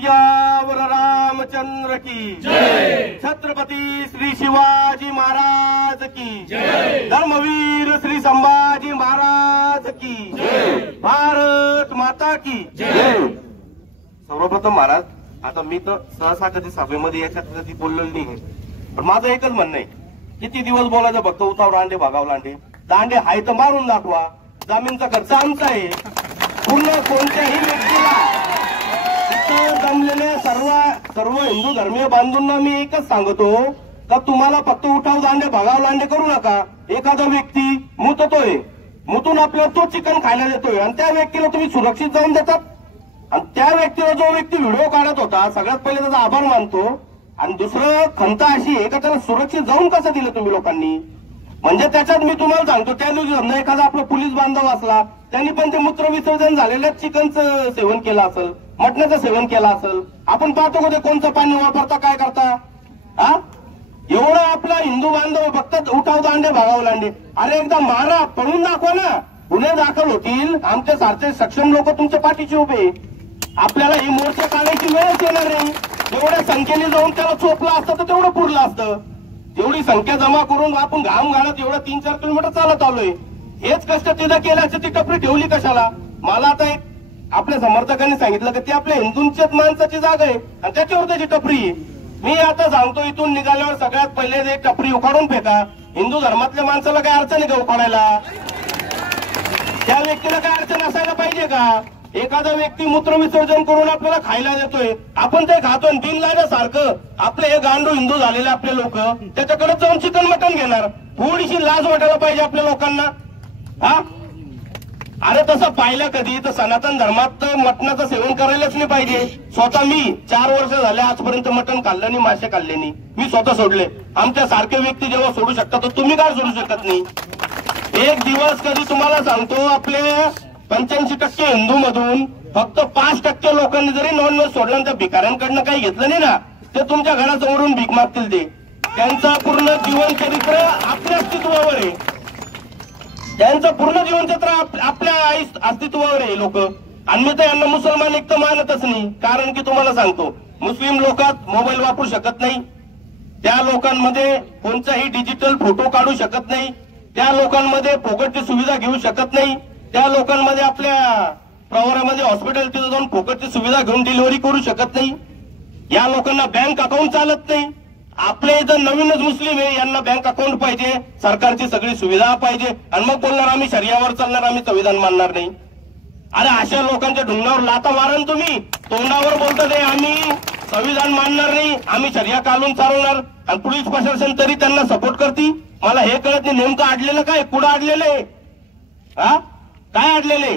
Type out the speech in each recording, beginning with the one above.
सियावर रामचंद्र की जय, छत्रपती श्री शिवाजी महाराज की जय, धर्मवीर श्री संभाजी महाराज की जय, भारत माता की जय। सर्वप्रथम महाराज, आता मी तर सहसा कधी सभेमध्ये याच्यात कधी बोललेलो नाही, पण माझं एकच म्हणणं आहे, किती दिवस बोलायचं फक्त उताव रांडे भागाव लांडे, दांडे हाय तर मारून दाखवा, जमीनचा खर्च आमचा आहे। पूर्ण कोणत्याही व्यक्तीला जमलेले सर्व हिंदू धर्मीय बांधूंना मी एकच सांगतो का तुम्हाला फक्त उठाव दांडे भागाव लांडे करू नका। एखादा व्यक्ती मुततोय, मुतून आपल्याला तो चिकन खायला देतोय आणि त्या व्यक्तीला तुम्ही सुरक्षित जाऊन देतात, आणि त्या व्यक्तीला जो व्यक्ती व्हिडिओ काढत होता सगळ्यात पहिले त्याचा आभार मानतो, आणि दुसरं खंत अशी आहे का त्याला सुरक्षित जाऊन कसं दिलं तुम्ही लोकांनी। म्हणजे त्याच्यात मी तुम्हाला सांगतो, त्या दिवशी समजा एखादा आपला पोलीस बांधव असला, त्यांनी पण ते मूत्र विसर्जन झालेल्या चिकनचं सेवन केलं असेल, मटणाचं सेवन केलं असेल, आपण पाहतो का ते कोणतं पाणी वापरता काय करता। हा एवढं आपला हिंदू बांधव फक्त उठाव दांडे भागाव लांडे, अरे एकदा मारा, पळून दाखवा ना, गुन्हे दाखल होतील, आमच्या सारखे सक्षम लोक तुमच्या पाठीशी उभे। आपल्याला ही मोर्चा काढायची वेळच येणार नाही, जेवढ्या संख्येने जाऊन त्याला चोपलं असतं तर तेवढं पुरलं असतं। जेवढी संख्या जमा करून आपण घाम घालत एवढं 3-4 किलोमीटर चालत आलोय, हेच कष्ट तिथं केल्याचं ती टपरी ठेवली कशाला। मला आता एक आपल्या समर्थकांनी सांगितलं की ती आपल्या हिंदूंच्याच माणसाची जागा आहे आणि त्याच्यावर त्याची टपरी आहे। मी आता सांगतो, इथून निघाल्यावर सगळ्यात पहिले एक टपरी उखाडून फेका। हिंदू धर्मातल्या माणसाला काय अडचण आहे का उखाडायला? त्या व्यक्तीला काय अडचण असायला पाहिजे का? एखादा व्यक्ती मूत्र विसर्जन करून आपल्याला खायला देतोय, आपण ते खातो, दिन लावल्यासारखं आपले हे गांडू हिंदू झालेले आपले लोक त्याच्याकडे जाऊन चिकन मटण घेणार। थोडीशी लाज वाटायला पाहिजे आपल्या लोकांना। हा अरे तसं पाहिलं कधी तर सनातन धर्मात मटणाचं सेवन करायलाच नाही पाहिजे। स्वतः मी 4 वर्ष झाले आजपर्यंत मटण खाल्लं नाही, मासे खाल्ले नाही, मी स्वतः सोडले। आमच्या सारखे व्यक्ती जेव्हा सोडू शकतात तर तुम्ही काय सोडू शकत नाही? एक दिवस कधी तुम्हाला सांगतो, आपले 85% हिंदू मधून फक्त 5% लोकांनी जरी नॉनव्हेज सोडलं, त्या भिकाऱ्यांकडनं काही घेतलं नाही ना, ते तुमच्या घरासमोरून भीक मागतील। ते त्यांचं पूर्ण जीवन चरित्र आपल्या अस्तित्वावर आहे, त्यांचं पूर्ण जीवनचरित्र आपल्या अस्तित्वावर आहे लोक। आणि मी तर यांना मुसलमान एक तर मानतच नाही, कारण की तुम्हाला सांगतो, मुस्लिम लोकात मोबाईल वापरू शकत नाही, त्या लोकांमध्ये कोणताही डिजिटल फोटो काढू शकत नाही, त्या लोकांमध्ये फुकटची सुविधा घेऊ शकत नाही, त्या लोकांमध्ये आपल्या प्रवारामध्ये हॉस्पिटल तिथे जाऊन फुकटची सुविधा घेऊन डिलिव्हरी करू शकत नाही, या लोकांना बँक अकाउंट चालत नाही। आपले इथं नवीनच मुस्लिम आहे, यांना बँक अकाउंट पाहिजे, सरकारची सगळी सुविधा पाहिजे, आणि मग बोलणार आम्ही शरियावर चालणार, आम्ही संविधान मानणार नाही। अरे अशा लोकांच्या ढुंगावर लाता मारण तुम्ही, तोंडावर बोलतात आम्ही संविधान मानणार नाही, आम्ही शरिया कानून चालवणार, आणि पोलीस प्रशासन तरी त्यांना सपोर्ट करते। मला हे कळत नाही नेमकं अडलेलं काय, कुठं अडलेले, हा काय अडलेले?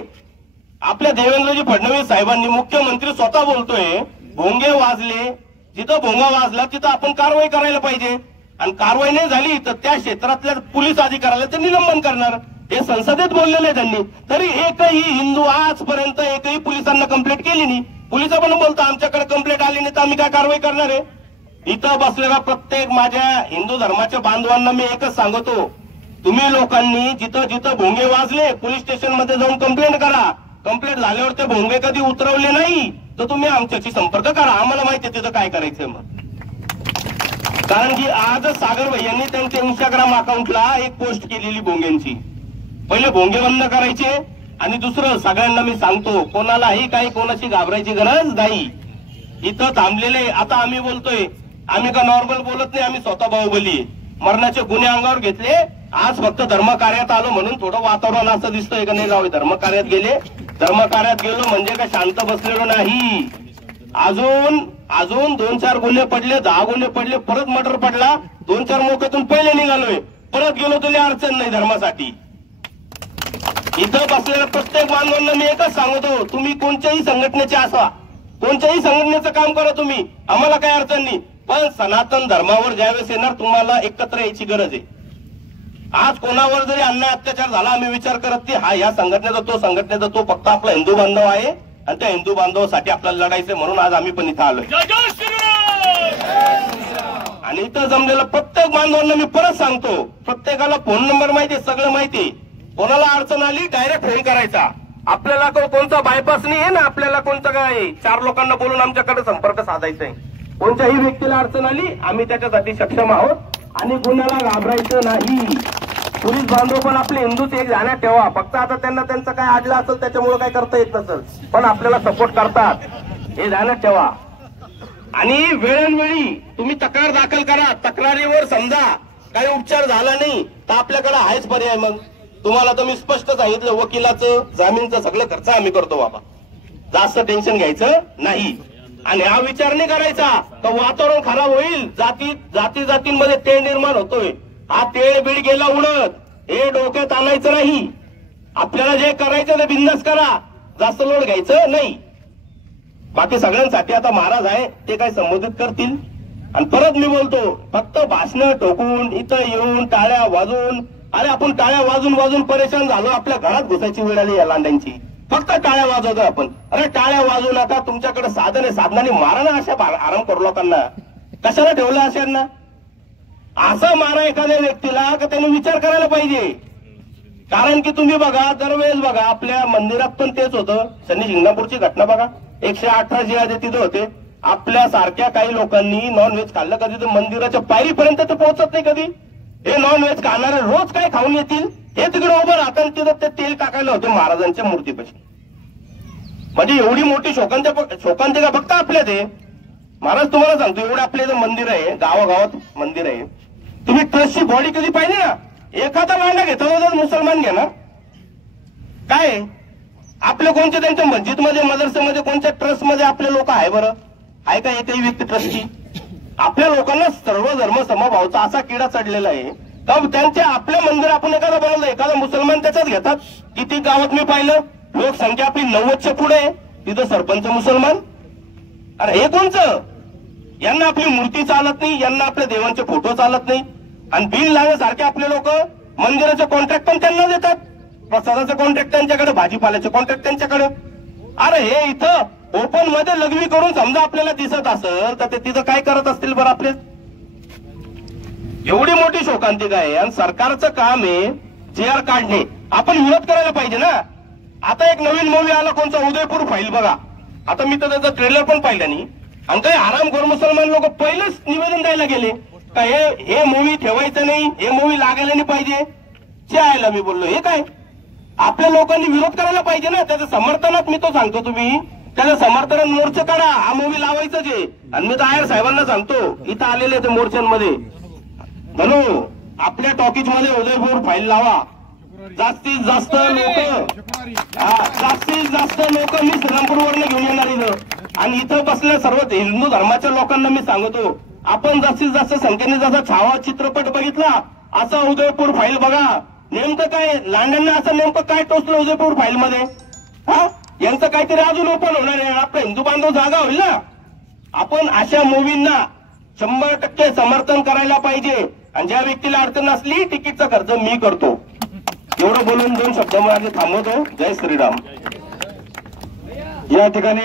आपल्या देवेंद्रजी फडणवीस साहेबांनी, मुख्यमंत्री स्वतः बोलतोय, भोंगे वाजले, जिथं भोंगा वाजला तिथं आपण कारवाई करायला पाहिजे, आणि कारवाई नाही झाली तर त्या क्षेत्रातल्या पोलीस अधिकाऱ्याला ते निलंबन करणार, हे संसदेत बोललेले त्यांनी। तरी एकही हिंदू आजपर्यंत एकही पोलिसांना कंप्लेंट केली नाही। पोलिस पण बोलतात आमच्याकडे कंप्लेंट आली नाही तर आम्ही काय कारवाई करणार आहे? इथं बसलेला प्रत्येक माझ्या हिंदू धर्माच्या बांधवांना मी एकच सांगतो, तुम्ही लोकांनी जिथं जिथं भोंगे वाजले पोलीस स्टेशन मध्ये जाऊन कंप्लेंट करा। कंप्लेंट झाल्यावर ते भोंगे कधी उतरवले नाही तर तुम्ही आमच्याशी संपर्क करा, आम्हाला माहिती आहे तिथं काय करायचंय मग। कारण की आज सागर भैयांनी त्यांच्या इंस्टाग्राम अकाउंटला एक पोस्ट केलेली भोंग्यांची, पहिले भोंगे बंद करायचे, आणि दुसरं सगळ्यांना मी सांगतो, कोणालाही काही कोणाची घाबरायची गरज नाही। इथं थांबलेले, आता आम्ही बोलतोय, आम्ही का नॉर्मल बोलत नाही, आम्ही स्वतः बाहुबली, मरणाचे गुन्हे अंगावर घेतले, आज फक्त धर्मकार्यात आलो म्हणून थोडं वातावरण असं दिसतंय का नाही राव, धर्मकार्यात गेले, धर्मकार्यात गेलो म्हणजे काय शांत बसलेलो नाही। अजून 2-4 गुन्हे पडले, 10 गुन्हे पडले, परत मर्डर पडला, 2-4 मोक्यातून पहिले निघालोय, परत गेलो तरी अडचण नाही धर्मासाठी। इथं बसलेल्या प्रत्येक बांधवांना मी एकच सांगतो, तुम्ही कोणत्याही संघटनेचे असा, कोणत्याही संघटनेचं काम करा तुम्ही, आम्हाला काही अडचण नाही, पण सनातन धर्मावर ज्यावेळेस येणार तुम्हाला एकत्र यायची गरज आहे। आज कोणावर जरी अन्याय अत्याचार झाला आम्ही विचार करत नाही, हा या संघटनेचा तो फक्त आपला हिंदू बांधव आहे, आणि त्या हिंदू बांधवासाठी आपल्याला लढायचंय, म्हणून आज आम्ही पण इथं आलोय। आणि इथं जमलेल्या प्रत्येक बांधवांना मी परत सांगतो, प्रत्येकाला फोन नंबर माहिती, सगळं माहिती, कोणाला अडचण आली डायरेक्ट फोन करायचा, आपल्याला कोणता बायपास नाही आहे ना, आपल्याला कोणतं काय 4 लोकांना बोलून आमच्याकडे संपर्क साधायचा आहे. कोणत्याही व्यक्तीला अडचण आली आम्ही त्याच्यासाठी सक्षम आहोत आणि गुन्ह्याला घाबरायचं नाही. पोलीस बांधव पण आपले हिंदूच एक ध्यानात ठेवा. फक्त आता त्यांना त्यांचं काय अडलं असेल त्याच्यामुळे काय करता येत नसेल, पण आपल्याला सपोर्ट करतात हे ध्यानात ठेवा. आणि वेळोवेळी तुम्ही तक्रार दाखल करा. तक्रारीवर समजा काही उपचार झाला नाही तर आपल्याकडे आहेच पर्याय. मग तुम्हाला तर मी स्पष्ट सांगितलं, वकिलाचं जामीनचं सगळं खर्च आम्ही करतो बाबा. जास्त टेन्शन घ्यायचं नाही. आणि हा विचार नाही करायचा तर वातावरण खराब होईल, जातींमध्ये तेढ निर्माण होतोय. हा तेढ बीड गेला उडत, हे डोक्यात आणायचं नाही. आपल्याला जे करायचं ते बिंदास करा, जास्त लोड घ्यायचं नाही. बाकी सगळ्यांसाठी आता महाराज आहे, ते काय संबोधित करतील. आणि परत मी बोलतो, फक्त भाषण ठोकून इथं येऊन टाळ्या वाजून, अरे आपण टाळ्या वाजून वाजून परेशान झालो. आपल्या घरात घुसायची वेळ आली या लांड्यांची. फक्त टाळ्या वाजवतो आपण. अरे टाळ्या वाजवू नका, तुमच्याकडे साधन आहे, साधनाने मारा ना अशा आराम करू लोकांना. कशाला ठेवलं अशांना? असं मारा एखाद्या व्यक्तीला का त्यांनी विचार करायला पाहिजे. कारण की तुम्ही बघा, दरवेळेस बघा आपल्या मंदिरात पण तेच होतं. शनी शिंगणापूरची घटना बघा, 118 जिहादे तिथे होते. आपल्या सारख्या काही लोकांनी नॉनव्हेज खाल्लं, कधी तर मंदिराच्या पायरीपर्यंत तर पोहोचत नाही. कधी हे नॉनव्हेज खाणारे रोज काय खाऊन येतील, हे तिकडे उभं राहतात, तिथं ते तेल टाकायला होते महाराजांच्या मूर्तीपाशी. म्हणजे एवढी मोठी शोकांतिका फक्त आपल्या ते महाराज. तुम्हाला सांगतो, एवढं आपल्या इथं मंदिर आहे, गावागावात मंदिर आहे. तुम्ही ट्रस्टची बॉडी कधी पाहिजे ना? एखादा लांडा घेतो मुसलमान घेणार काय? आपले कोणत्या त्यांच्या मस्जिदमध्ये, मदरसेमध्ये, कोणत्या ट्रस्टमध्ये आपले लोक आहे बरं? आहे का एकही व्यक्ती ट्रस्टची? आपल्या लोकांना सर्व धर्म समभावचा असा किडा चढलेला आहे का त्यांच्या आपल्या मंदिर आपण एखादा बनवलं, एखादा मुसलमान त्याच्यात घेतात. किती गावात मी पाहिलं, लोकसंख्या आपली 90च्या पुढे आहे, तिथं सरपंच मुसलमान. अरे हे कोणचं? यांना आपली मूर्ती चालत नाही, यांना आपल्या देवांचे फोटो चालत नाही. आणि बिल लावण्यासारखे आपले लोक मंदिराचे कॉन्ट्रॅक्ट पण त्यांना देतात, प्रसादाचं कॉन्ट्रॅक्ट त्यांच्याकडे, भाजीपाल्याचे कॉन्ट्रॅक्ट त्यांच्याकडे. अरे हे इथं ओपन मध्ये लघवी करून समजा आपल्याला दिसत असेल तर ते तिथं काय करत असतील बरं आपले? एवढी मोठी शोकांतिका आहे आणि सरकारचं काम आहे JR काढणे. आपण विरोध करायला पाहिजे ना. आता एक नवीन मूवी आला, कोणता उदयपूर फाईल बघा. आता मी तर त्याचा ट्रेलर पण पाहिला नाही. आणि काही आरामखोर मुसलमान लोक पहिलेच निवेदन द्यायला गेले का हे मूवी ठेवायचं नाही, हे मूवी लागायला नाही पाहिजे. यायला मी बोललो, हे काय? आपल्या लोकांनी विरोध करायला पाहिजे ना. त्याच्या समर्थनात मी तो सांगतो, तुम्ही त्याच्या समर्थनात मोर्चा काढा, हा मूवी लावायचं जे. आणि मी तर आयर साहेबांना सांगतो, इथं आलेले ते मोर्चांमध्ये, म्हणून आपल्या टॉकीज मध्ये उदयपूर फाईल लावा. जास्तीत जास्त लोक मी श्रीरामपूरवरनं घेऊन येणार इथं. आणि इथं बसल्या सर्व हिंदू धर्माच्या लोकांना मी सांगतो, आपण जास्तीत जास्त संख्येने जसा छावा चित्रपट बघितला, असा उदयपूर फाईल बघा. नेमकं काय लांड्यांना असं नेमकं काय टोचलं उदयपूर फाईल मध्ये? हा, यांचं काहीतरी अजून ओपन होणार आहे. आपला हिंदू बांधव जागा होईल ना. आपण अशा मूवींना 100% समर्थन करायला पाहिजे. आणि ज्या व्यक्तीला अडचण असली, तिकीटचा खर्च मी करतो. एवढं बोलून 2 शब्द माझे थांबवतो. जय श्रीराम. या ठिकाणी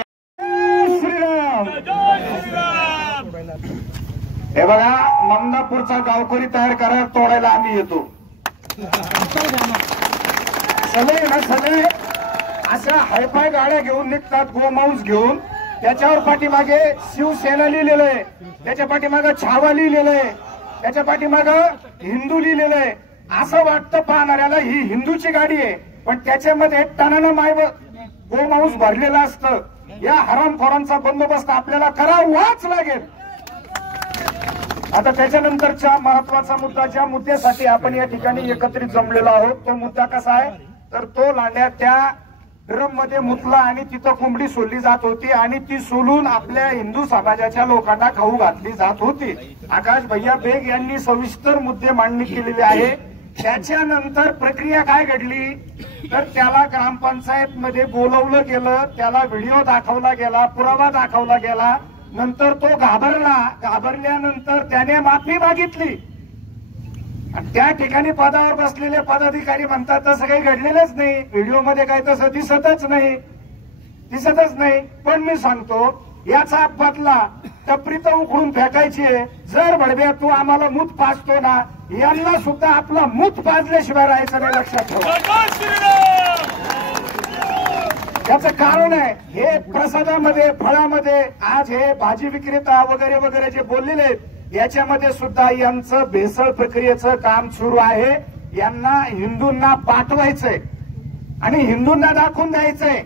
श्रीराम. हे बघा, ममदापूरचा गावकरी तयार करा, तोडायला आम्ही येतो. सगळे अशा हायफाय गाड्या घेऊन निघतात, गोमांस घेऊन. त्याच्यावर पाठीमागे शिवसेना लिहिलेलं आहे, त्याच्या पाठीमागे छावा लिहिलेलं आहे, त्याच्या पाठीमागे हिंदू लिहिलेलं आहे. असं वाटतं पाहणाऱ्याला ही हिंदूची गाडी आहे, पण त्याच्यामध्ये टनानं गोमांस भरलेलं असतं. या हरामखोरांचा बंदोबस्त आपल्याला करावाच लागेल. आता त्याच्यानंतरचा महत्वाचा मुद्दा, ज्या मुद्द्यासाठी आपण या ठिकाणी एकत्रित जमलेलो आहोत, तो मुद्दा कसा आहे तर तो लांड्या त्या ड्रम मध्ये मुतला आणि तिथं कोंबडी सोडली जात होती आणि ती सोलून आपल्या हिंदू समाजाच्या लोकांना खाऊ घातली जात होती. आकाश भैया बेग यांनी सविस्तर मुद्दे मांडणी केलेले आहे. त्याच्यानंतर प्रक्रिया काय घडली तर त्याला ग्रामपंचायत मध्ये बोलवलं गेलं, त्याला व्हिडिओ दाखवला गेला, पुरावा दाखवला गेला. नंतर तो घाबरला. घाबरल्यानंतर त्याने माफी मागितली. त्या ठिकाणी पदावर बसलेले पदाधिकारी म्हणतात तसं काही घडलेलंच नाही, व्हिडिओमध्ये काही तसं दिसतच नाही. पण मी सांगतो, याचा बदला टपरी तर उखडून फेकायची आहे. जर भडव्या तू आम्हाला मूत पाजतो ना, यांना सुद्धा आपला मूत पाजल्याशिवाय राहायचं नाही, लक्षात ठेवा. याचं कारण आहे हे प्रसादामध्ये फळामध्ये आज हे भाजी विक्रेता वगैरे वगैरे जे बोललेले आहेत याच्यामध्ये सुद्धा यांचं भेसळ प्रक्रियेचं काम सुरू आहे. यांना हिंदूंना पाठवायचंय आणि हिंदूंना दाखवून द्यायचंय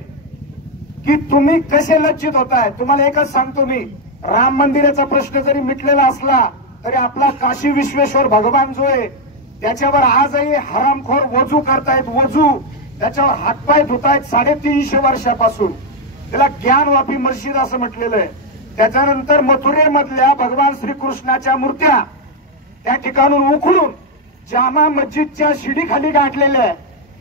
की तुम्ही कसे लज्जित होताय. तुम्हाला एकच सांगतो मी, राम मंदिराचा प्रश्न जरी मिटलेला असला तरी आपला काशी विश्वेश्वर भगवान जो आहे त्याच्यावर आजही हरामखोर वजू करतायत. वजू त्याच्यावर हातपाय धुतायत 350 वर्षापासून. त्याला ज्ञानवापी मस्जिद असं म्हटलेलं आहे. त्याच्यानंतर मथुरेमधल्या भगवान श्रीकृष्णाच्या मूर्त्या त्या ठिकाणून उखडून जामा मस्जिदच्या शिडीखाली गाठलेल्या आहे.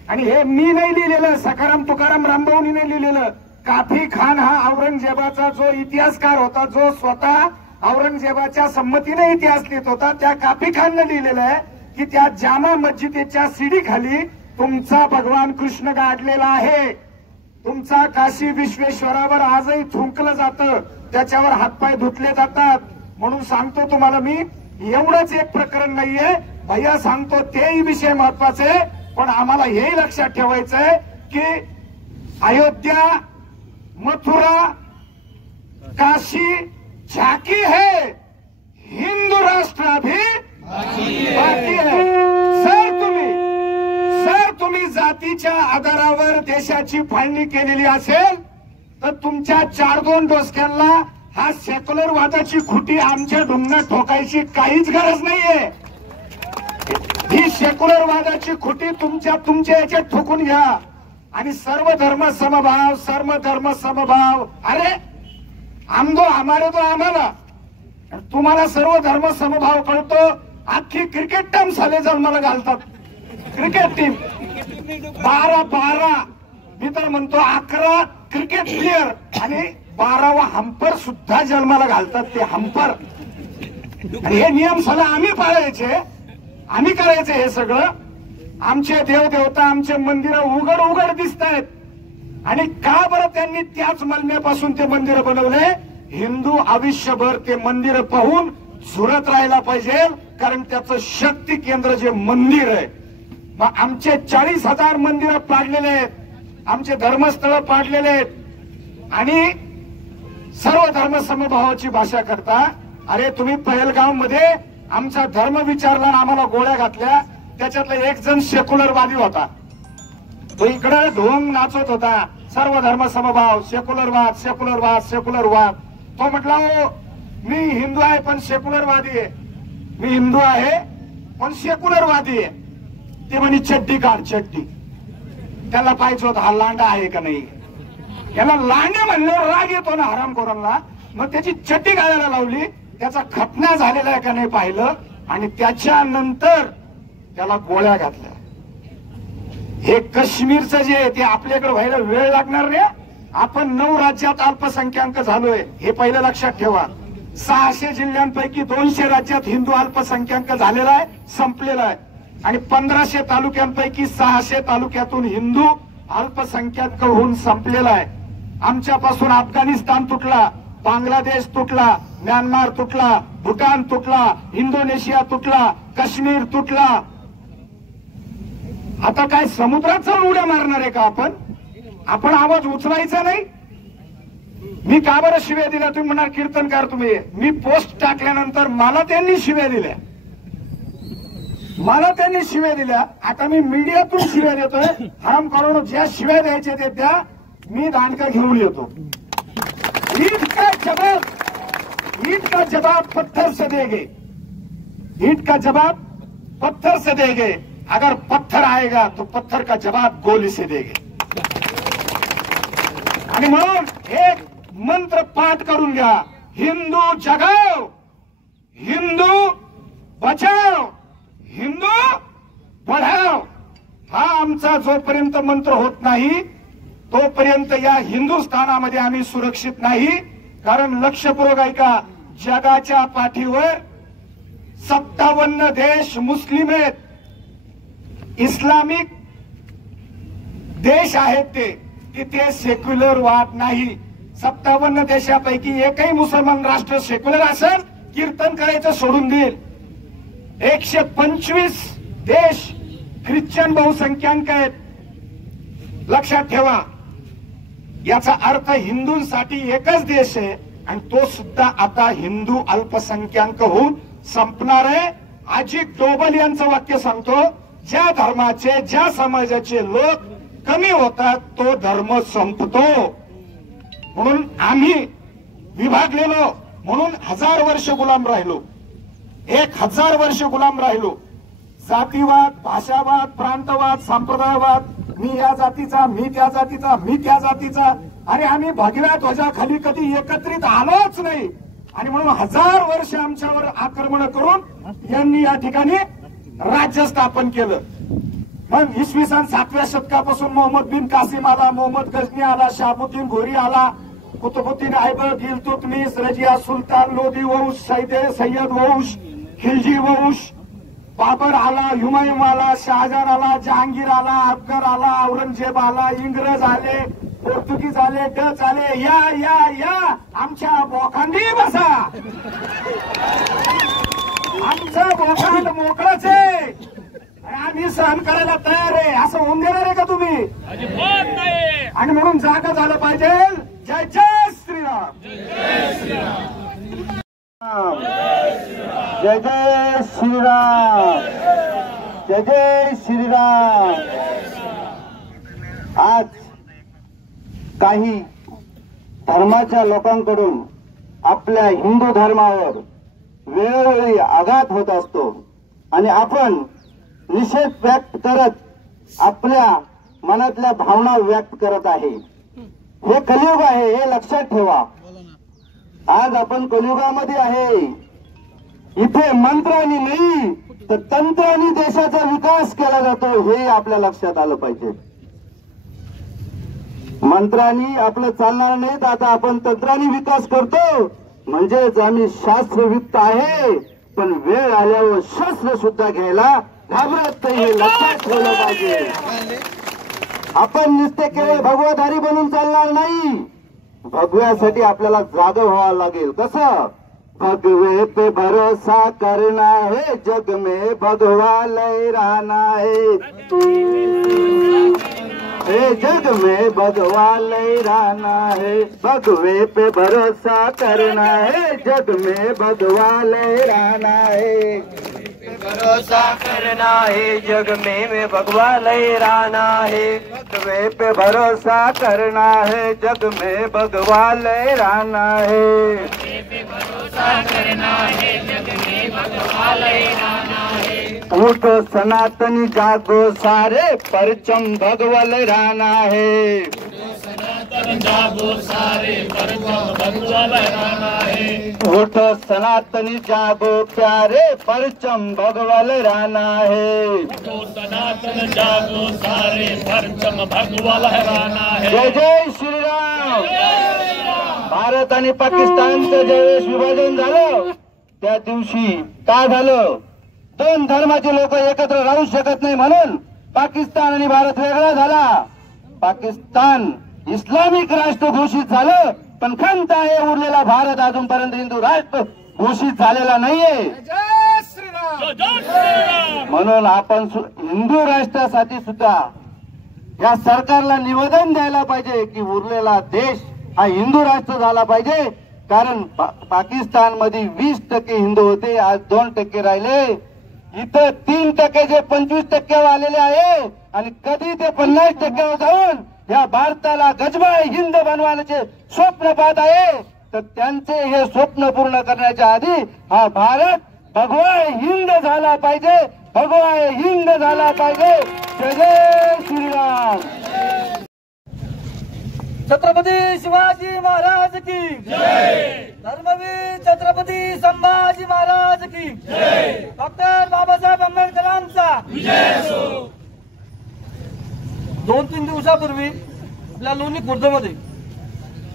आणि हे मी नाही लिहिलेलं, सखाराम तुकाराम रामभाऊनी नाही लिहिलेलं. काफी खान हा औरंगजेबाचा जो इतिहासकार होता, जो स्वतः औरंगजेबाच्या संमतीने इतिहास लिहित होता, त्या काफी खानने लिहिलेलं आहे की त्या जामा मस्जिदीच्या शिडीखाली तुमचा भगवान कृष्ण गाडलेला आहे. तुमचा काशी विश्वेश्वरावर आजही थुंकलं जातं, त्याच्यावर हातपाय धुतले जातात. म्हणून सांगतो तुम्हाला मी, एवढंच एक प्रकरण नाहीये भैया, सांगतो तेही विषय महत्वाचे. पण आम्हाला हेही लक्षात ठेवायचंय की अयोध्या, मथुरा, काशी झाकी है, हिंदू राष्ट्र अभी बाकी है. सर तुम्ही जातीच्या आधारावर देशाची फाळणी केलेली असेल तर तुमच्या 4-2 डोसक्यांना हा सेक्युलरवादाची खुटी आमच्या ढुंगणात ठोकायची काहीच गरज नाहीये. ही सेक्युलरवादाची खुटी तुमच्या याच्यात ठोकून घ्या आणि सर्व धर्म समभाव, सर्व धर्म समभाव. अरे आमदो हमारे तो आम्हाला, तुम्हाला सर्व धर्म समभाव कळतो. अख्खी क्रिकेट टीम साले जन्माला घालतात. क्रिकेट टीम 12 मी तर म्हणतो 11 क्रिकेट प्लेयर आणि 12वा हंपर सुद्धा जन्माला घालतात. ते हंपर आणि हे नियम सगळे आम्ही पाळायचे, आम्ही करायचे. हे सगळं आमचे देवदेवता, आमचे मंदिर उघड दिसत आहेत. आणि का बरं त्यांनी त्याच मलम्यापासून ते मंदिर बनवले? हिंदू आयुष्यभर ते मंदिर पाहून झुरत राहायला पाहिजे, कारण त्याचं शक्ती केंद्र जे मंदिर आहे. मग आमचे 40,000 मंदिरं पाडलेले आहेत, आमचे धर्मस्थळ पाडलेले आहेत आणि सर्व धर्म समभावाची भाषा करता. अरे तुम्ही पहलगाव मध्ये आमचा धर्म विचारला आणि आम्हाला गोळ्या घातल्या. त्याच्यातला एक जण सेक्युलरवादी होता, तो इकडे ढोंग नाचत होता, सर्व धर्म समभाव, सेक्युलरवाद सेक्युलरवाद सेक्युलरवाद. तो म्हटला हो मी हिंदू आहे पण सेक्युलरवादी आहे, मी हिंदू आहे पण सेक्युलरवादी आहे. ते म्हणे चड्डी काढ चड्डी. त्याला पाहिजे होता हा लांडा आहे का नाही. याला लांडा म्हणल्यावर राग येतो ना हरामखोरांना. मग त्याची चड्डी घालायला लावली, त्याचा खतना झालेला आहे का नाही पाहिलं आणि त्याच्यानंतर त्याला गोळ्या घातल्या. हे काश्मीरचं जे आहे ते आपल्याकडे व्हायला वेळ लागणार नाही. आपण 9 राज्यात अल्पसंख्याक झालोय, हे पहिलं लक्षात ठेवा. 600 जिल्ह्यांपैकी 200 राज्यात हिंदू अल्पसंख्याक झालेला आहे, संपलेला आहे. आणि 1500 तालुक्यांपैकी 600 तालुक्यातून हिंदू अल्पसंख्याक होऊन संपलेला आहे. आमच्यापासून अफगाणिस्तान तुटला, बांगलादेश तुटला, म्यानमार तुटला, भूटान तुटला, इंडोनेशिया तुटला, काश्मीर तुटला. आता काय समुद्रात जाऊन उड्या मारणार आहे का आपण आवाज उचलायचा नाही. मी का बरं शिव्या दिल्या तुम्ही म्हणणार कीर्तनकार तुम्ही. मी पोस्ट टाकल्यानंतर मला त्यांनी शिव्या दिल्या. आता मी मीडियातून शिव्या देतोय. हराम करून ज्या शिव्या द्यायच्या ते त्या मी दांडका घेऊन येतो. ईट का जवाब पत्थर से देंगे, ईट का जवाब पत्थर से देंगे. अगर पत्थर आएगा तो पत्थर का जवाब गोली से देंगे. आणि म्हणून एक मंत्र पाठ करून घ्या, हिंदू जगाओ, हिंदू बचाओ, हिंदू बढाओ. हा आमचा जोपर्यंत मंत्र होत नाही तोपर्यंत या हिंदुस्थानामध्ये आम्ही सुरक्षित नाही. कारण लक्षपूर्वक ऐका, जगाच्या पाठीवर 57 देश मुस्लिम आहेत, इस्लामिक देश आहेत. ते तिथे सेक्युलरवाद नाही. 57 देशापैकी एकही मुसलमान राष्ट्र सेक्युलर असेल कीर्तन करायचं सोडून देईल. 125 देश ख्रिश्चन बहुसंख्याक आहेत. लक्षात ठेवा, याचा अर्थ हिंदूंसाठी एकच देश आहे आणि तो सुद्धा आता हिंदू अल्पसंख्याक होऊन संपणार आहे. अजित डोभाल यांचं वाक्य सांगतो, ज्या धर्माचे ज्या समाजाचे लोक कमी होतात तो धर्म संपतो. म्हणून आम्ही विभागलेलो, म्हणून 1000 वर्ष गुलाम राहिलो, 1000 वर्ष गुलाम राहिलो. जातीवाद, भाषावाद, प्रांतवाद, संप्रदायवाद, मी या जातीचा, मी त्या जातीचा, मी त्या जातीचा, अरे आम्ही भगव्या ध्वजाखाली कधी एकत्रित आलोच नाही. आणि म्हणून 1000 वर्ष आमच्यावर आक्रमण करून यांनी या ठिकाणी राज्य स्थापन केलं. मग इसवी सन 7व्या शतकापासून मोहम्मद बिन कासिम आला, मोहम्मद गजनी आला, शहाबुद्दीन घोरी आला, कुतुबुद्दीन ऐबक, इल्तुतमिश, रजिया सुलतान, लोधी वंश, सय्यद वंश, खिलजी वंश, बाबर आला, हुमायून आला, शहाजहान आला, जहांगीर आला, अकबर आला, औरंगजेब आला, इंग्रज आले, पोर्तुगीज आले, डच आले. या या या आमच्या बोखांडी बसा, आमचा बोखांड मोकळाच आहे आणि आम्ही सहन करायला तयार आहे. असं होऊन देणार आहे का तुम्ही? आणि म्हणून जागा झालं पाहिजे. जय जय श्रीराम, जय जय श्रीराम, जय जय श्रीराम. आज काही धर्माच्या लोकांकडून आपल्या हिंदू धर्मावर वेळोवेळी आघात होत असतो आणि आपण निषेध व्यक्त करत आपल्या मनातल्या भावना व्यक्त करत आहे. हे कलियुग आहे, हे लक्षात ठेवा. आज आपण कलियुगामध्ये आहे. इथे मंत्रांनी नाही तर तंत्रांनी देशाचा विकास केला जातो, हे आपल्या लक्षात आलं पाहिजे. मंत्रांनी आपलं चालणार नाही, तर आता आपण तंत्रांनी विकास करतो. म्हणजेच आम्ही शास्त्रवित्त आहे, पण वेळ आल्यावर शस्त्र सुद्धा घ्यायला घाबरत नाही, हे लक्षात ठेवलं पाहिजे. आपण नुसते केवळ भगवाधारी बनून चालणार नाही. भगव्यासाठी आपल्याला जागा व्हावं लागेल. कसं? भगवे पे भरोसा करना है, जग में भगवा लहराना है, जग में भगवा लहराना है. भगवे पे भरोसा करना है, जग में भगवा लहराना है, भरोसा करना है, जग में भगवा लहराना है. भगवे पे भरोसा करना है, जग में भगवा लहराना है. भरोसा करना है, जग में भगवा लहराना है. उठो सनातनी जागो सारे, परचम भगवा लहराना है. सनातन जागो सारे, परचम भगवा लहराना है. उठो सनातनी जागो प्यारे, परचम भगवा लहराना है. तो सनातन जागो सारे, परचम भगवा लहराना है. जय जय श्रीराम. भारत आणि पाकिस्तानचं ज्यावेळेस विभाजन झालं त्या दिवशी काय झालं? दोन धर्माचे लोक एकत्र राहू शकत नाही म्हणून पाकिस्तान आणि भारत वेगळा झाला. पाकिस्तान इस्लामिक राष्ट्र घोषित झालं, पण खंत आहे उरलेला भारत अजूनपर्यंत हिंदू राष्ट्र घोषित झालेला नाहीये. म्हणून आपण हिंदू राष्ट्रासाठी सुद्धा या सरकारला निवेदन द्यायला पाहिजे की उरलेला देश हा हिंदू राष्ट्र झाला पाहिजे. कारण पाकिस्तानमध्ये 20% हिंदू होते, आज 2% राहिले. इथं 3% जे 25% आलेले आहे आणि कधी ते 50% जाऊन या भारताला गजबाई हिंद बनवण्याचे स्वप्न पाहत आहे. तर त्यांचे हे स्वप्न पूर्ण करण्याच्या आधी हा भारत भगवा हिंद झाला पाहिजे, भगवा हिंद झाला पाहिजे. जय जय श्रीराम. छत्रपती शिवाजी महाराज की जय. धर्मवीर छत्रपती संभाजी महाराज की जय. डॉक्टर बाबासाहेब आंबेडकरांचा विजय असो. 2-3 दिवसापूर्वी आपल्या लोणी खुर्दमध्ये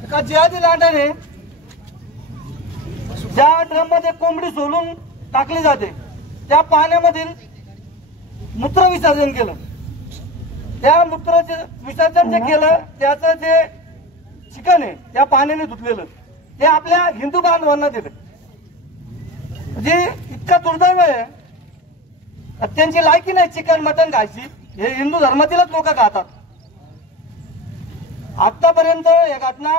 एका जिहादी लांड्याने ज्या ड्रम मध्ये कोंबडी सोलून टाकली जाते त्या पाण्यामधील मूत्र विसर्जन केलं. त्या मूत्राचे विसर्जन जे केलं त्याचं जे चिकन आहे त्या पाण्याने धुतलेलं ते आपल्या हिंदू बांधवांना दिलं. म्हणजे इतका दुर्दैव आहे, त्यांची लायकी नाही चिकन मटन खायची. हे हिंदू धर्मातीलच लोक खातात. आतापर्यंत या घटना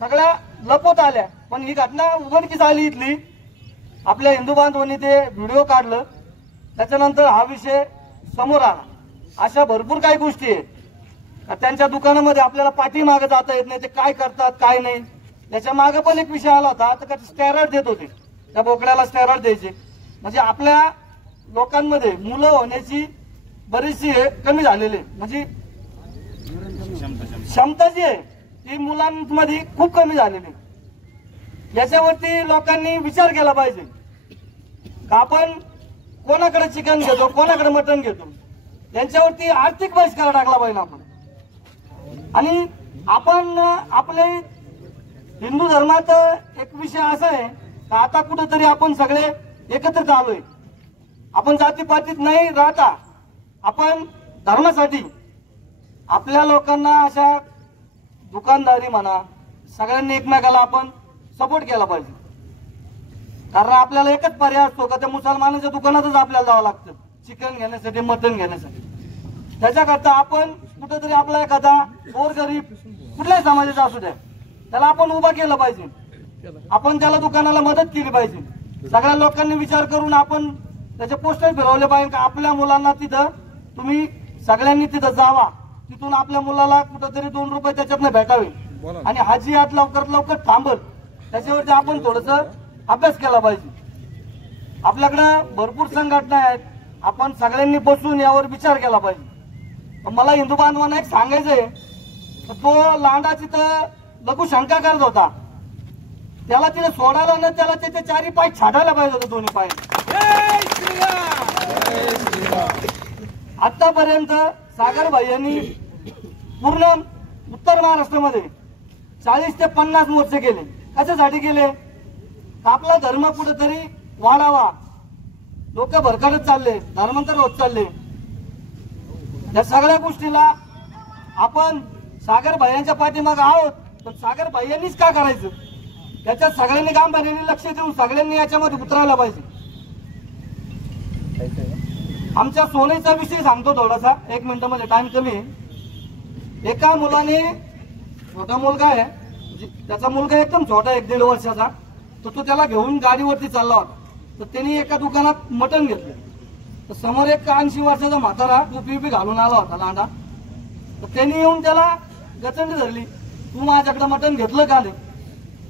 सगळ्या लपवत आल्या, पण ही घटना उघडकीस आली इथली. आपल्या हिंदू बांधवांनी ते व्हिडिओ काढलं, त्याच्यानंतर हा विषय समोर आला. अशा भरपूर काही गोष्टी आहेत. त्यांच्या दुकानामध्ये आपल्याला पाठीमागे जाता येत नाही, ते काय करतात काय नाही. त्याच्या मागे पण एक विषय आला होता, तर स्टेरॉइड देत होते, त्या बोकड्याला स्टेरॉइड द्यायचे. म्हणजे आपल्या लोकांमध्ये मुलं होण्याची बरीचशी कमी झालेली, म्हणजे क्षमता जी आहे ती मुलांमध्ये खूप कमी झालेली. याच्यावरती लोकांनी विचार केला पाहिजे का आपण कोणाकडे चिकन घेतो, कोणाकडे मटण घेतो, यांच्यावरती आर्थिक बहिष्कार टाकला पाहिजे आपण. आणि आपण आपले हिंदू धर्मात एक विषय असा आहे का आता कुठेतरी आपण सगळे एकत्रित आलोय. आपण जातीपातीत नाही राहता, आपण धर्मासाठी आपल्या लोकांना अशा दुकानदारी म्हणा सगळ्यांनी एकमेकाला आपण सपोर्ट केला पाहिजे. कारण आपल्याला एकच पर्याय असतो का त्या मुसलमानाच्या दुकानातच आपल्याला जावं लागतं चिकन घेण्यासाठी, मटण घेण्यासाठी. त्याच्याकरता आपण कुठेतरी आपला एखादा गोरगरीब कुठल्याही समाजाचा असू द्या त्याला आपण उभा केलं पाहिजे. आपण त्याला दुकानाला मदत केली पाहिजे. सगळ्या लोकांनी विचार करून आपण त्याचे पोस्टर फिरवले पाहिजे का आपल्या मुलांना तिथं तुम्ही सगळ्यांनी तिथं जावा, तिथून आपल्या मुलाला कुठेतरी 2 रुपये त्याच्यातनं भेटावे आणि हाजी यात लवकरात लवकर थांबल त्याच्यावरती आपण थोडस अभ्यास केला पाहिजे. आपल्याकडे भरपूर संघटना आहेत, आपण सगळ्यांनी बसून यावर विचार केला पाहिजे. मला हिंदू बांधवांना एक सांगायचंय, तो लांडा तिथं लघुशंका करत होता, त्याला तिथे सोडायला न त्याला त्याचे 4 पाय छाटायला पाहिजे होते, 2 पाय. आतापर्यंत सागरभाई यांनी पूर्ण उत्तर महाराष्ट्रामध्ये 40 ते 50 मोर्चे केले. कशासाठी केले? आपला धर्म कुठेतरी वाढावा. लोक भरकटत चालले, धर्मांतर होत चालले. या सगळ्या गोष्टीला आपण सागरभाईंच्या पाठीमागे आहोत, पण सागरभाईंनीच का करायचं? त्याच्यात सगळ्यांनी गांभीर्याने लक्ष देऊन सगळ्यांनी याच्यामध्ये उतरायला पाहिजे. आमच्या सोनेचा विषय सांगतो थोडासा, 1 मिनिटामध्ये, टाइम कमी आहे. एका मुलाने, छोटा मुलगा आहे, त्याचा मुलगा एकदम छोटा 1-1.5 वर्षाचा, तर तो त्याला घेऊन गाडीवरती चालला होता. तर त्यांनी एका दुकानात मटण घेतलं. तर समोर एक 80 वर्षाचा म्हातारा टोपी घालून आला होता लांडा. तर त्यांनी येऊन त्याला गचंडी धरली, तू माझ्याकडे मटण घेतलं का नाही?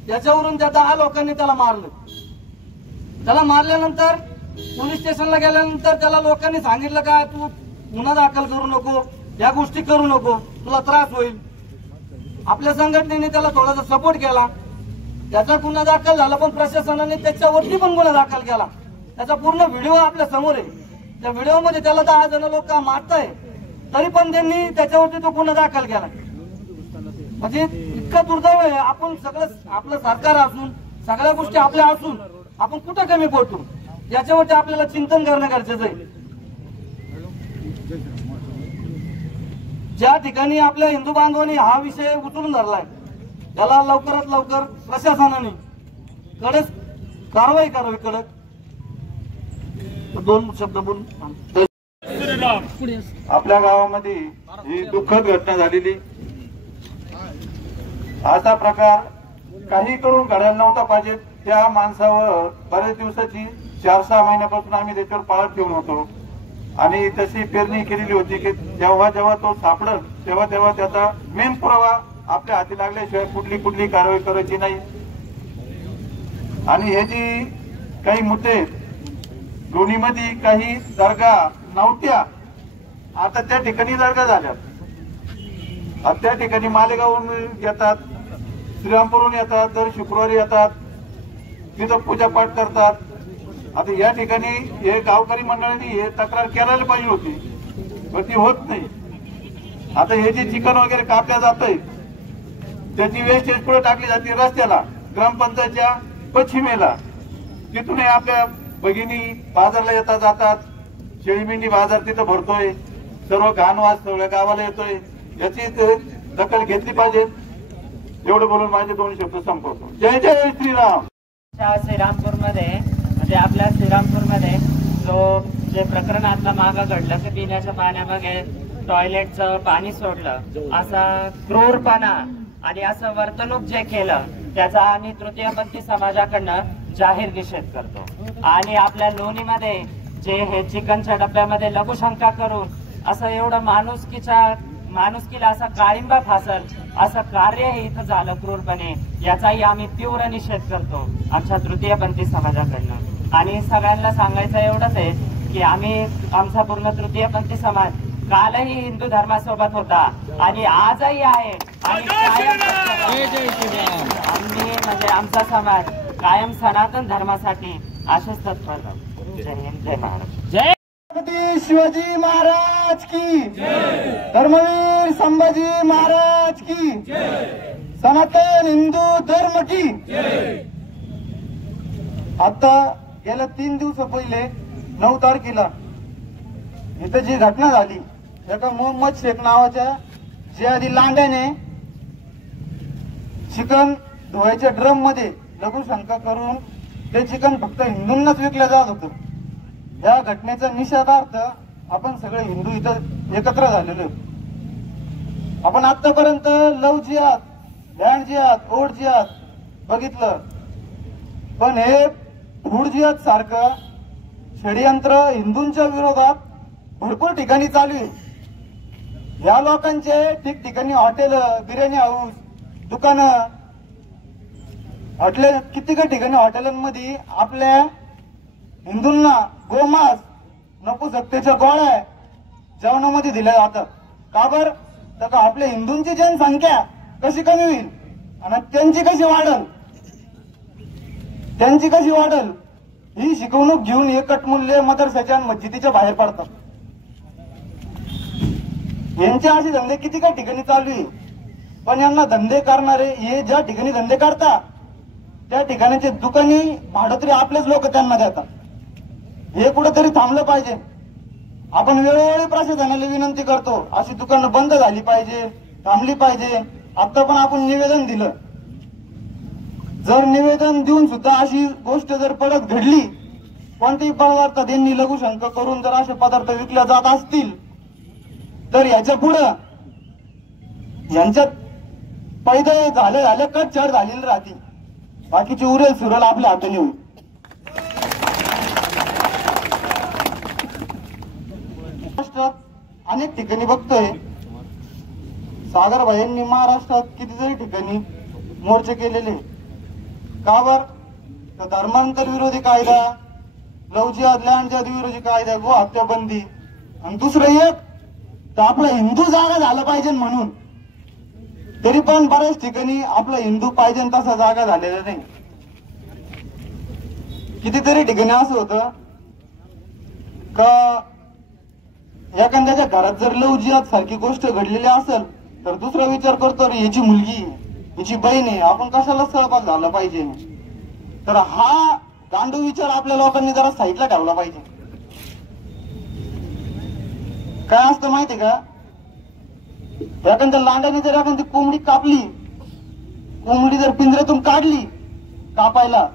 याच्यावरून त्या 10 लोकांनी त्याला मारलं. त्याला मारल्यानंतर पोलीस स्टेशनला गेल्यानंतर त्याला लोकांनी सांगितलं का तू गुन्हा दाखल करू नको, या गोष्टी करू नको, तुला त्रास होईल. आपल्या संघटनेने त्याला थोडासा सपोर्ट केला, त्याचा गुन्हा दाखल झाला, पण प्रशासनाने त्याच्यावरती पण गुन्हा दाखल केला. त्याचा पूर्ण व्हिडिओ आपल्या समोर आहे. त्या व्हिडिओमध्ये त्याला 10 जण लोक मारताय, तरी पण त्यांनी त्याच्यावरती तो गुन्हा दाखल केला. म्हणजे इतकं दुर्दैव आहे. आपण सगळं आपलं सरकार असून सगळ्या गोष्टी आपल्या असून आपण कुठं कमी पडतो, याच्यावरती आपल्याला चिंतन करणं गरजेचं आहे. ज्या ठिकाणी आपल्या हिंदू बांधवांनी हा विषय उचलून धरलाय, त्याला लवकरात लवकर प्रशासनाने कडक कारवाई करावी. कडक 2 शब्द बोलून आपल्या गावामध्ये ही दुःखद घटना झालेली. असा प्रकार काही करून घडायला नव्हता पाहिजे. त्या माणसावर बऱ्याच दिवसाची 4-6 महिन्यापासून आम्ही त्याच्यावर पाळत ठेवून होतो आणि तशी पेरणी केलेली होती की जेव्हा जेव्हा तो सापडल तेव्हा तेव्हा त्याचा मेन पुरावा आपल्या हाती लागल्याशिवाय कुठली कारवाई करायची नाही. आणि हे जी काही मुद्दे दोन्हीमध्ये काही दर्गा नव्हत्या, आता त्या ठिकाणी दर्गा झाल्या. त्या ठिकाणी मालेगावहून येतात, श्रीरामपूरहून येतात, दर शुक्रवारी येतात, तिथं पूजापाठ करतात. आता या ठिकाणी हे गावकरी मंडळांनी हे तक्रार करायला पाहिजे होती, पण ती होत नाही. आता हे जे चिकन वगैरे कापल्या जातंय त्याची वेस्टेज पुढे टाकली जाते रस्त्याला, ग्रामपंचायतच्या पश्चिमेला. तिथूनही आपल्या भगिनी बाजारला येतात जातात. शेळीमेंढी बाजार तिथं भरतोय, सर्व घाणवास सगळ्या गावाला येतोय. याची दखल घेतली पाहिजे. एवढं बोलून माझे 2 शब्द संपवतो. जय जय श्रीराम. श्रीरामपूरमध्ये म्हणजे आपल्या श्रीरामपूरमध्ये जो जे प्रकरण आता मागं घडलं की पिण्याच्या पाण्यामध्ये टॉयलेटचं पाणी सोडलं असा क्रूरपणा आणि असं वर्तणूक जे केलं त्याचा आम्ही तृतीयपंथी समाजाकडनं जाहीर निषेध करतो. आणि आपल्या लोणीमध्ये जे हे चिकनच्या डब्यामध्ये लघुशंका करून असं एवढं माणुसकीला असा काळिंबा फासल असं कार्य हे इथं झालं क्रूरपणे, याचाही आम्ही तीव्र निषेध करतो आमच्या तृतीयपंथी समाजाकडनं. आणि सगळ्यांना सांगायचं एवढंच आहे की आम्ही आमचा पूर्ण तृतीयपंथी समाज कालही हिंदू धर्मासोबत होता आणि आजही आहे आणि आम्ही म्हणजे आमचा समाज कायम सनातन धर्मासाठी असेच तत्पर. जय हिंद, जय महाराष्ट्र. जय छत्रपती शिवाजी महाराज की, धर्मवीर संभाजी महाराज की, सनातन हिंदू धर्म की. आता गेल्या 3 दिवस पहिले 9 तारखेला इथं जी घटना झाली, एका मोहम्मद शेख नावाच्या जिहादी लांड्याने चिकन धुवायच्या ड्रम मध्ये लघुशंका करून ते चिकन फक्त हिंदूंनाच विकलं जात होतं. या घटनेचा निषेधार्थ आपण सगळे हिंदू इथं एकत्र झालेलो. आपण आतापर्यंत लव जिहाद, लँड जिहाद, ओढ जिहाद बघितलं, पण हे फूड जिहाद सारखं षडयंत्र हिंदूंच्या विरोधात भरपूर ठिकाणी चालू आहे. या लोकांचे ठिकठिकाणी हॉटेल, बिर्याणी हाऊस, दुकानं, कित्येक ठिकाणी हॉटेलांमध्ये आपल्या हिंदूंना गोमांस, नपुसकतेच्या गोळ्या जेवणामध्ये दिल्या जातात. का बर? तर आपल्या हिंदूंची जनसंख्या कशी कमी होईल आणि त्यांची कशी वाढल ही शिकवणूक घेऊन हे कटमुल्य मदरशाच्या आणि मस्जिदीच्या बाहेर पडतात. यांचे असे धंदे किती काही ठिकाणी चालू आहे, पण यांना धंदे करणारे हे ज्या ठिकाणी धंदे करतात त्या ठिकाणाचे दुकानी भाडं तरी आपलेच लोक त्यांना देतात. हे कुठेतरी थांबलं पाहिजे. आपण वेळोवेळी प्रशासनाला विनंती करतो, अशी दुकानं बंद झाली पाहिजे, थांबली पाहिजे. आता पण आपण निवेदन दिलं. जर निवेदन देऊन सुद्धा अशी गोष्ट जर परत घडली, कोणत्याही पदार्थात यांनी लघुशंका करून जर असे पदार्थ विकले जात असतील तर याच्या पुढं यांच्यात पैदे झाले कटछाट झालेली राहते. बाकीची उरेल सुरेल आपल्या हाताने होईल. महाराष्ट्रात अनेक ठिकाणी बघतोय, सागरभाई यांनी महाराष्ट्रात कितीतरी ठिकाणी मोर्चे केलेले. का बर? तर धर्मांतर विरोधी कायदा, लव जिहाद, लँड जिहाद विरोधी कायदा, गो हत्या बंदी, आणि दुसरं एक तर आपलं हिंदू जागा झालं पाहिजे म्हणून. तरी पण बऱ्याच ठिकाणी आपला हिंदू पाहिजे तसा जागा झालेला नाही. कितीतरी ठिकाणी असं होतं का एखाद्याच्या घरात जर लव जिहाद सारखी गोष्ट घडलेली असेल तर दुसरा विचार करतो, अरे याची मुलगी, याची बहीण आहे, आपण कशाला सहभाग झाला पाहिजे. तर हा गांडू विचार आपल्या लोकांनी जरा साईडला ठेवला पाहिजे. काय असतं माहितीये का, एखाद्या लांड्याने जर एखादी कोंबडी कापली, कोंबडी जर पिंजऱ्यातून काढली कापायला,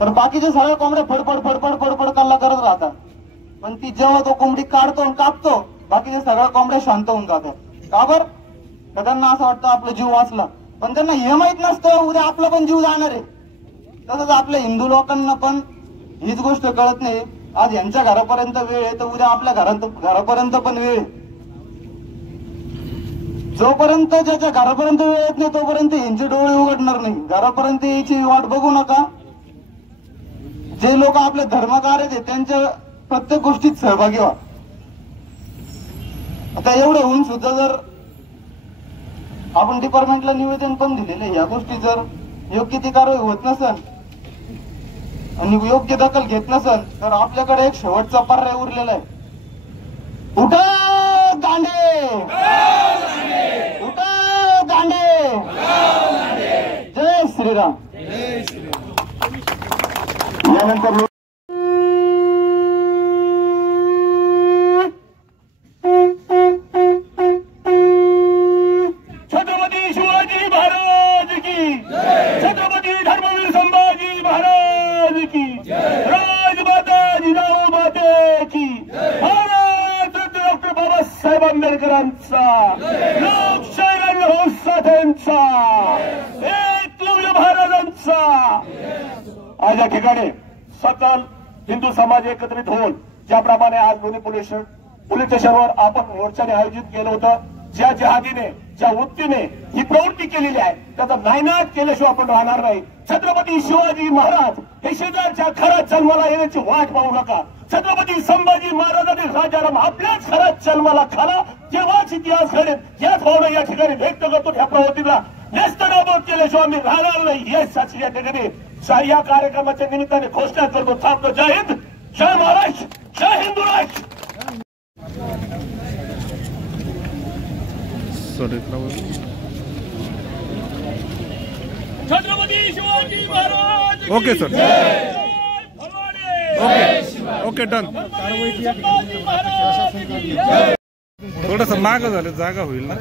तर बाकीच्या सगळ्या कोंबड्या फडफड फडफड फडफड कल्ला करत राहतात. पण ती जेव्हा तो कोंबडी काढतो आणि कापतो, बाकीच्या सगळ्या कोंबड्या शांत होऊन जातात. का बर? तर त्यांना असं वाटतं आपला जीव वाचला, पण त्यांना हे माहित नसतं उद्या आपला पण जीव जाणार आहे. तसंच आपल्या हिंदू लोकांना पण हीच गोष्ट कळत नाही. आज यांच्या घरापर्यंत वेळ आहे तर उद्या आपल्या घरापर्यंत पण वेळ. जोपर्यंत ज्याच्या घरापर्यंत वेळ येत नाही तोपर्यंत यांचे डोळे उघडणार नाही. घरापर्यंत यायची वाट बघू नका. जे लोक आपले धर्मकार्य आहेत त्यांच्या प्रत्येक गोष्टीत सहभागी व्हा. आता एवढं होऊन सुद्धा जर आपण डिपार्टमेंटला निवेदन पण दिलेले, या गोष्टी जर योग्य ती कारवाई होत नसेल आणि योग्य दखल घेत नसेल तर आपल्याकडे एक शेवटचा पर्याय उरलेला आहे. उठा दांडे, उठा दांडे, जय श्रीराम. यानंतर छत्रपती शिवाजी महाराज की, छत्रपती धर्मवीर संभाजी महाराज की, राजमाता जिजाऊ माते की, भारत रत्न डॉक्टर बाबासाहेब आज या ठिकाणी सकल हिंदू समाज एकत्रित होऊन ज्याप्रमाणे आज लोणी पोलीस स्टेशनवर आपण मोर्चाने आयोजित केलं होतं, ज्या जिहादीने ज्या वृत्तीने ही प्रवृत्ती केलेली आहे त्याचा नायनाट केल्याशिवाय आपण राहणार नाही. छत्रपती शिवाजी महाराज हे शेजारच्या खरंच जन्माला येण्याची वाट पाहू नका. छत्रपती संभाजी महाराजांनी राजाराम आपल्याच खरंच जन्माला खाला तेव्हाच इतिहास घडेल. याच भावना या ठिकाणी व्यक्त करतो. ह्या प्रवृत्तीला नेस्तनाबूत केल्याशिवाय आम्ही राहणार नाही. येस साक्षी या ठिकाणी या कार्यक्रमाच्या निमित्ताने घोषणा करतो. थांबतो. जय हिंद, जय महाराष्ट्र, जय हिंदू राष्ट्र. Chhatrapati Shivaji Maharaj. Okay sir. Okay done. थोडस माग झालं जागा होईल ना.